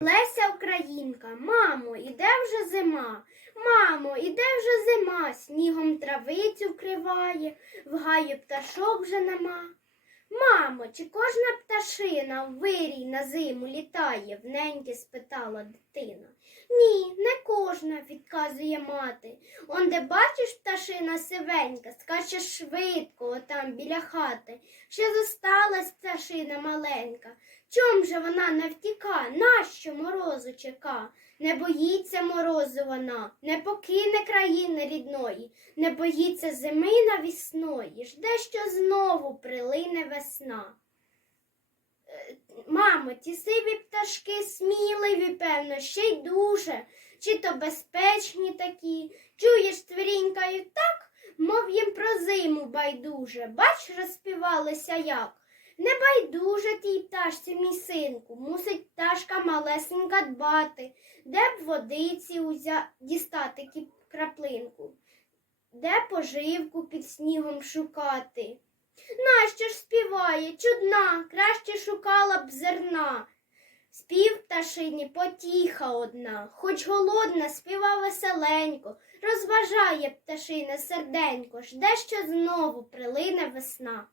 Леся Українка, мамо, іде вже зима. Мамо, іде вже зима, снігом травицю вкриває, в гаю пташок вже нема. Мамо, чи кожна пташина в вирій на зиму літає? вненьки спитала дитина. Ні, відказує мати. Он де бачиш пташина сивенька, скаче швидко отам біля хати. Ще зосталась пташина маленька. Чом же вона не втіка, нащо морозу чека? Не боїться морозу вона, не покине країни рідної, не боїться зими навісної, жде, що знову прилине весна. Мамо, ті сиві пташки сміливі, певно, ще й дуже, чи то безпечні такі. Чуєш, твірінькають так, мов їм про зиму байдуже. Бач, розспівалися як. Не байдуже тій пташці, мій синку, мусить пташка малесенька дбати, де б водиці узя... дістати краплинку, де поживку під снігом шукати. Нащо ж співає, чудна, краще шукала б зерна. Спів пташині потіха одна, хоч голодна, співа веселенько, розважає пташине серденько, жде, що знову прилине весна.